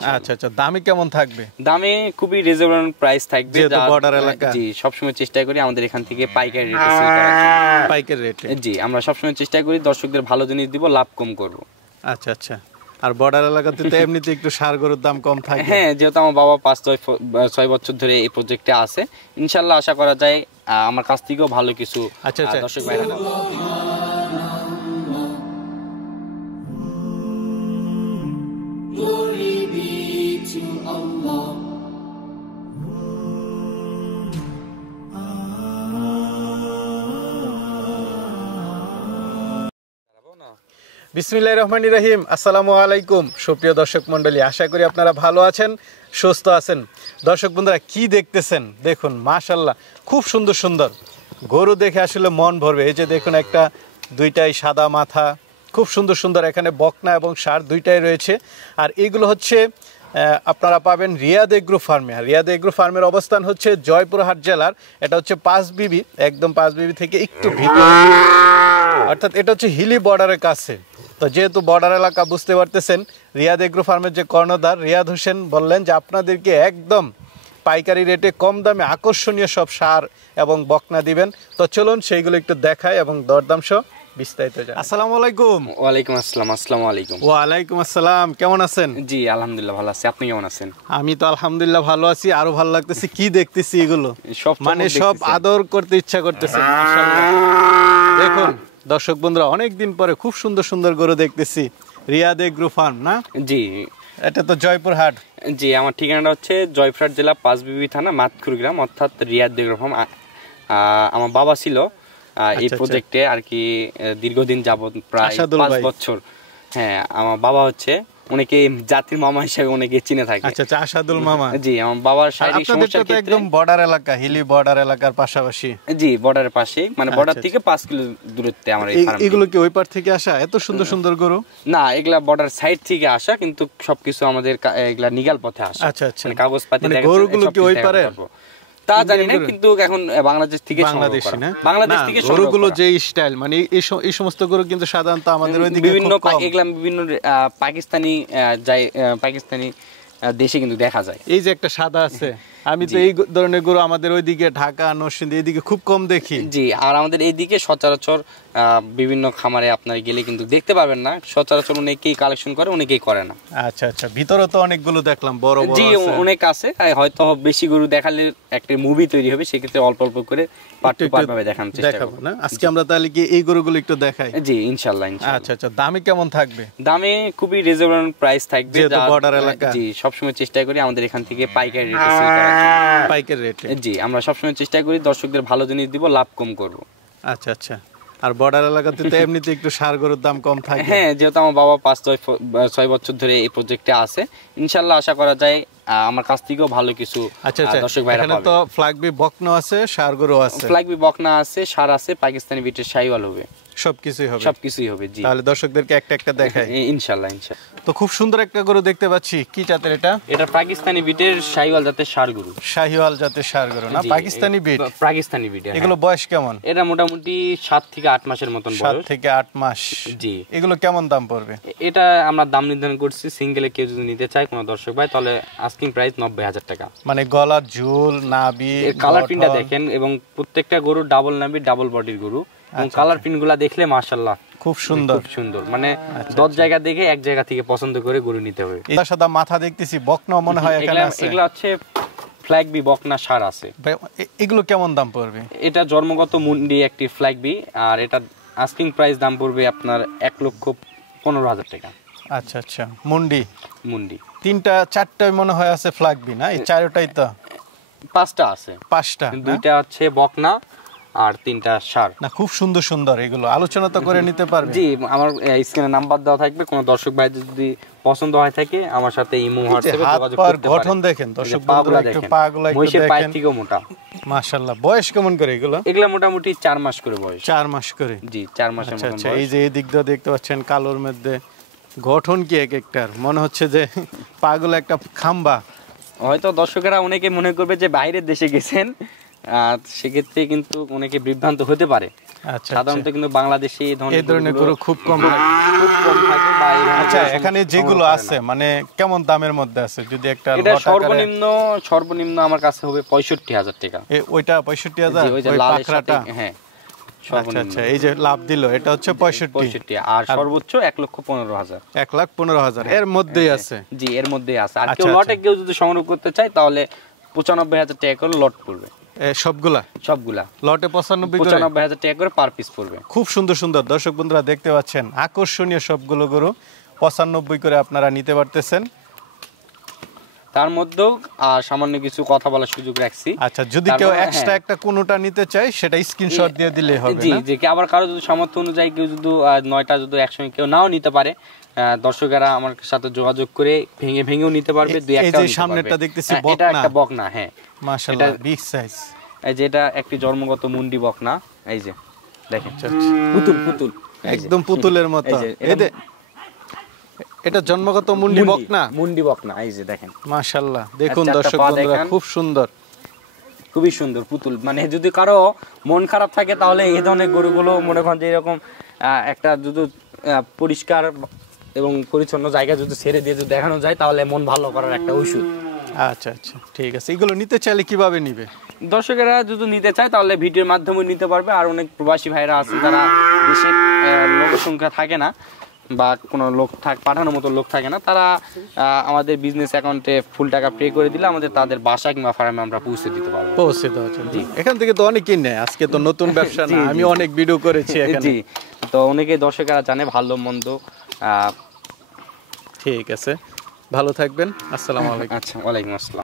ইনশাআল্লাহ। আচ্ছা আচ্ছা, দামে কেমন থাকবে? দামে খুবই রিজনেবল প্রাইস থাকবে, যেহেতু বর্ডার এলাকা। জি, সবসময় চেষ্টা করি আমাদের এখান থেকে পাইকারি রেটে সেল করার জন্য। পাইকারি রেটে? জি, আমরা সবসময় চেষ্টা করি দর্শকদের ভালো জিনিস দিব, লাভ কম করব। আচ্ছা আচ্ছা। আর বর্ডার এলাকাতে তো এমনিতে একটু সার গরুর দাম কম থাকে। হ্যাঁ, যেহেতু আমার বাবা 5-6 বছর ধরে এই প্রজেক্টে আছে, ইনশাআল্লাহ আশা করা যায় আমার কাছ থেকেও ভালো কিছু আচ্ছা আচ্ছা দর্শক ভাইরা। বিসমিল্লাহির রহমানির রহিম। আসসালামু আলাইকুম সুপ্রিয় দর্শক মণ্ডলী, আশা করি আপনারা ভালো আছেন, সুস্থ আছেন। দর্শক বন্ধুরা, কি দেখতেছেন দেখুন, মাশাআল্লাহ খুব সুন্দর সুন্দর গরু দেখে আসলে মন ভরবে। এই যে দেখুন, একটা দুইটাই সাদা মাথা, খুব সুন্দর সুন্দর, এখানে বকনা এবং ষাঁড় দুইটাই রয়েছে। আর এইগুলো হচ্ছে আপনারা পাবেন রিয়াদ এগ্রো ফার্মে। আর রিয়াদ এগ্রো ফার্মের অবস্থান হচ্ছে জয়পুরহাট জেলার, এটা হচ্ছে পাঁচবিবি, একদম পাঁচবিবি থেকে একটু ভিতরে, অর্থাৎ এটা হচ্ছে হিলি বর্ডারের কাছে। তো যেহেতু বর্ডার এলাকা বুঝতে পারতেছেন, রিয়াদ এগ্রো ফার্মের যে কর্ণধার রিয়াদ হোসেন বললেন যে আপনাদেরকে একদম পাইকারি রেটে কম দামে আকর্ষণীয় সব সার এবং বকনা দিবেন। তো চলুন সেইগুলো একটু দেখাই এবং দরদাম সহ বিস্তারিত যায়। আসসালামু আলাইকুম। ওয়ালাইকুম আসসালাম। আসসালামু আলাইকুম। ওয়ালাইকুম আসসালাম, কেমন আছেন? জি, আলহামদুলিল্লাহ ভালো আছি, আপনি কেমন আছেন? আমি তো আলহামদুলিল্লাহ ভালো আছি। আরো ভালো লাগতেছে, কি দেখতেছি এগুলো, সব মানে সব আদর করতে ইচ্ছা করতেছে। মাশাআল্লাহ, দেখুন দর্শক বন্ধুরা, অনেক দিন পরে খুব সুন্দর সুন্দর গরু দেখতেছি। রিয়াদ এগ্রো ফার্ম না? জি, এটা তো জয়পুরহাট। জি, আমার ঠিকানাটা হচ্ছে জয়পুরহাট জেলা পাঁচবিবি থানা মাতকুর গ্রাম, অর্থাৎ রিয়াদ এগ্রো ফার্ম। আমার বাবা ছিল এই প্রজেক্টে আর কি দীর্ঘদিন যাবত, প্রায় 5 বছর। হ্যাঁ, আমার বাবা হচ্ছে, অনেকে জাতির মামা হিসেবে অনেকে চিনে থাকে। আচ্ছা আচ্ছা, আসাদুল মামা। জি, আমার বাবার শারীরিক সমস্যার ক্ষেত্রে একদম বর্ডার এলাকা, হিলি বর্ডার এলাকার পাশাপাশি। জি, বর্ডারের পাশে, মানে বর্ডার থেকে 5 কিলো দূরত্বে আমার এই ফার্ম। এগুলো কি ওই পার থেকে আসা এত সুন্দর সুন্দর গরু? না, এগুলা বর্ডার সাইড থেকে আসা, কিন্তু সবকিছু আমাদের এগুলা নিগাল পথে আসা। আচ্ছা আচ্ছা, কাগজপাতি মানে গরুগুলো কি ওই পারে তা জানি না, কিন্তু এখন বাংলাদেশ থেকে বাংলাদেশি না, বাংলাদেশ থেকে গরুগুলো যে স্টাইল, মানে এই সমস্ত গরু কিন্তু সাধারণত আমাদের ওইদিকে বিভিন্ন এগুলা বিভিন্ন পাকিস্তানি দেশে কিন্তু দেখা যায়। এই যে একটা সাদা আছে, আমি তো এই ধরনের গরু আমাদের ওইদিকে ঢাকা, নরসিংদী এদিকে খুব কম দেখি। জি, আর আমাদের এইদিকে সচরাচর বিভিন্ন খামারে আপনারা গেলে কিন্তু দেখতে পাবেন না, সচরাচর অনেকেই কালেকশন করে, অনেকেই করে না। আচ্ছা আচ্ছা, ভিতরে তো অনেকগুলো দেখলাম বড় বড়। জি, অনেক আছে, হয়তো বেশি গরু দেখালে একটা মুভি তৈরি হবে, সেক্ষেত্রে অল্প অল্প করে পার্ট টু পার্ট ভাবে দেখানোর চেষ্টা করব না। আজকে আমরা তাহলে কি এই গরুগুলো একটু দেখাই? জি, ইনশাআল্লাহ। আচ্ছা আচ্ছা, দামে কেমন থাকবে? দামে খুবই রিজনেবল প্রাইস থাকবে, যেহেতু বর্ডার এলাকা। জি, সবসময় চেষ্টা করি আমাদের এখান থেকে পাইকারি রেটে সেল করার জন্য। পাইকারি রেটে? জি, আমরা সবসময় চেষ্টা করি দর্শকদের ভালো জিনিস দিব, লাভ কম করব। আচ্ছা আচ্ছা। আর বর্ডার এলাকাতে তো এমনিতে একটু সার গরুর দাম কম থাকে। হ্যাঁ, যেহেতু আমার বাবা 5-6 বছর ধরে এই প্রজেক্টে আছে, ইনশাআল্লাহ আশা করা যায় আমার কাছ থেকেও ভালো কিছু দর্শক ভাইরা পাবে। এখানে তো ফ্ল্যাগবি বকনা আছে, সার গরু আছে। ফ্ল্যাগবি বকনা আছে, ষাঁড় আছে, পাকিস্তানি বিটের শাহিওয়াল হবে, সবকিছুই হবে। জি, তাহলে দর্শকদেরকে একটা একটা দেখাই ইনশাআল্লাহ। তো খুব সুন্দর একটা গরু দেখতে পাচ্ছি, কি জাতের এটা? এটা পাকিস্তানি বিটের শাহিওয়াল জাতের ষাঁড় গরু। শাহিওয়াল জাতের ষাঁড় গরু না? পাকিস্তানি বিট? পাকিস্তানি বিট। এগুলো বয়স কেমন? এটা মোটামুটি 7 থেকে 8 মাসের মতন বয়স। 7 থেকে 8 মাস। জি। এগুলো কেমন দাম পড়বে? এটা আমরা দাম নির্ধারণ করছি, সিঙ্গেলে কেউ যদি নিতে চায় কোনো দর্শক ভাই, তাহলে আস্কিং প্রাইস 90,000 টাকা। মানে গলার ঝুল, নাভি, কালার প্রিন্টটা দেখেন, এবং প্রত্যেকটা গরু ডাবল নাভি, ডাবল বডির গরু, এবং কালার প্রিন্টগুলো দেখলে মাশাআল্লাহ খুব সুন্দর, খুব সুন্দর। মানে 10 জায়গা দেখে এক জায়গা থেকে পছন্দ করে গরু নিতে হবে। এটা সাদা মাথা দেখতেছি, বকনা মনে হয় এখানে আছে। এগুলো হচ্ছে ফ্ল্যাগবি বকনা ষাঁড় আছে। এগুলো কেমন দাম পড়বে? এটা জন্মগত মুন্ডি একটি ফ্ল্যাগবি, আর এটা আস্কিং প্রাইস দাম পড়বে আপনার 1,15,000 টাকা। আচ্ছা আচ্ছা, মুন্ডি। তিনটা 4টাই মনে হয় আছে ফ্ল্যাগবি না? এই 4টাই তো? 5টা আছে। 5টা, 2টা আছে বকনা আর 3টা ষাঁড়। না, খুব সুন্দর সুন্দর, এগুলো আলোচনা তো করে নিতে পারবে। জি, আমার স্ক্রিনে নাম্বার দেওয়া থাকবে, কোন দর্শক ভাই যদি পছন্দ হয় থাকে আমার সাথে ইমো হোয়াটসঅ্যাপে যোগাযোগ করতে পারেন। গঠন দেখেন দর্শক বন্ধুরা, একটু পাগুলো একটু দেখেন, মহিষের পায়ের থেকেও মোটা। মাশাআল্লাহ। বয়স কেমন করে এগুলো? এগুলো মোটামুটি 4 মাস করে বয়স। 4 মাস করে? জি, 4 মাসের মতো বয়স। এই যে এই দিক দিয়ে দেখতে পাচ্ছেন কালোর মধ্যে গঠন কি এক একটার, মনে হচ্ছে যে পাগুলো একটা খাম্বা। হয়তো দর্শকেরা অনেকে মনে করবে যে বাইরের দেশে গেছেন, সেক্ষেত্রে কিন্তু অনেকে বিভ্রান্ত হতে পারে। আচ্ছা, সাধারণত কিন্তু বাংলাদেশে এই ধরনের গরু খুব কম থাকে বা আচ্ছা এখানে যেগুলো আছে মানে কেমন দামের মধ্যে আছে যদি একটা এটা সর্বনিম্ন আমার কাছে হবে 65,000 টাকা। ওইটা 65,000 ওই যে লাল পাকড়াটা হ্যাঁ আচ্ছা আচ্ছা এই যে লাভ দিল এটা হচ্ছে 65 আর সর্বোচ্চ 1,15,000 1,15,000 এর মধ্যেই আছে। জি এর মধ্যেই আছে। আর কেউ লটে কেউ যদি সংগ্রহ করতে চায় তাহলে 95,000 টাকা করে লট পড়বে। সবগুলা লটে 95,000 টাকা করে পার পিস পড়বে। খুব সুন্দর সুন্দর দর্শক বন্ধুরা দেখতে পাচ্ছেন আকর্ষণীয় সবগুলো গরু 95 করে আপনারা নিতে পারতেছেন। তার মধ্যেও সামান্য কিছু কথা বলার সুযোগ রাখছি। আচ্ছা যদি কেউ এক্সট্রা একটা কোনটা নিতে চায় সেটা স্ক্রিনশট দিয়ে দিলেই হবে না? জি জি আবার কারো যদি সামর্থ্য অনুযায়ী কেউ যদি 9টা যদি একসঙ্গে কেউ নাও নিতে পারে দর্শকেরা আমার সাথে যোগাযোগ করে ভেঙেও নিতে পারবে। দুই একটা এই যে সামনেটা দেখতেছি বকনা, এটা একটা বকনা হ্যাঁ মাশাআল্লাহ বিগ সাইজ। এই যে এটা একটি জন্মগত মুন্ডি বকনা। এই যে দেখেন পুতুল একদম পুতুলের মতো। এটা জন্মগত মুন্ডি বকনা এই যে দেখেন মাশাআল্লাহ দেখুন দর্শক বন্ধুরা খুব সুন্দর, খুবই সুন্দর পুতুল। মানে যদি কারো মন খারাপ থাকে তাহলে এই ধরনের গরুগুলো মনে করেন যে এরকম একটা যদি পরিষ্কার এবং পরিচ্ছন্ন জায়গা যদি ছেড়ে দিয়ে যদি দেখানো যায় তাহলে মন ভালো করার একটা ঔষধ। আচ্ছা আচ্ছা ঠিক আছে। এগুলো নিতে চাইলে কিভাবে নিবে? দর্শকেরা যদি নিতে চায় তাহলে ভিডিওর মাধ্যমে নিতে পারবে। আর অনেক প্রবাসী ভাইরা আছে যারা দেশে লোক সংখ্যা থাকে না বা কোনো পাঠানোর মতো লোক থাকে না, তারা আমাদের বিজনেস অ্যাকাউন্টে ফুল টাকা পে করে দিলে আমাদের তাদের বাসা কিংবা ফার্মে আমরা পৌঁছে দিতে পারবো। পৌঁছে দেওয়া জি এখান থেকে তো অনেকেই নেয়, আজকে তো নতুন ব্যবসা না, আমি অনেক ভিডিও করেছি এখানে। জি তো অনেকেই দর্শকেরা জানে ভালো মন্দ। ঠিক আছে ভালো থাকবেন, আসসালামু আলাইকুম। আচ্ছা ওয়ালাইকুম আসসালাম।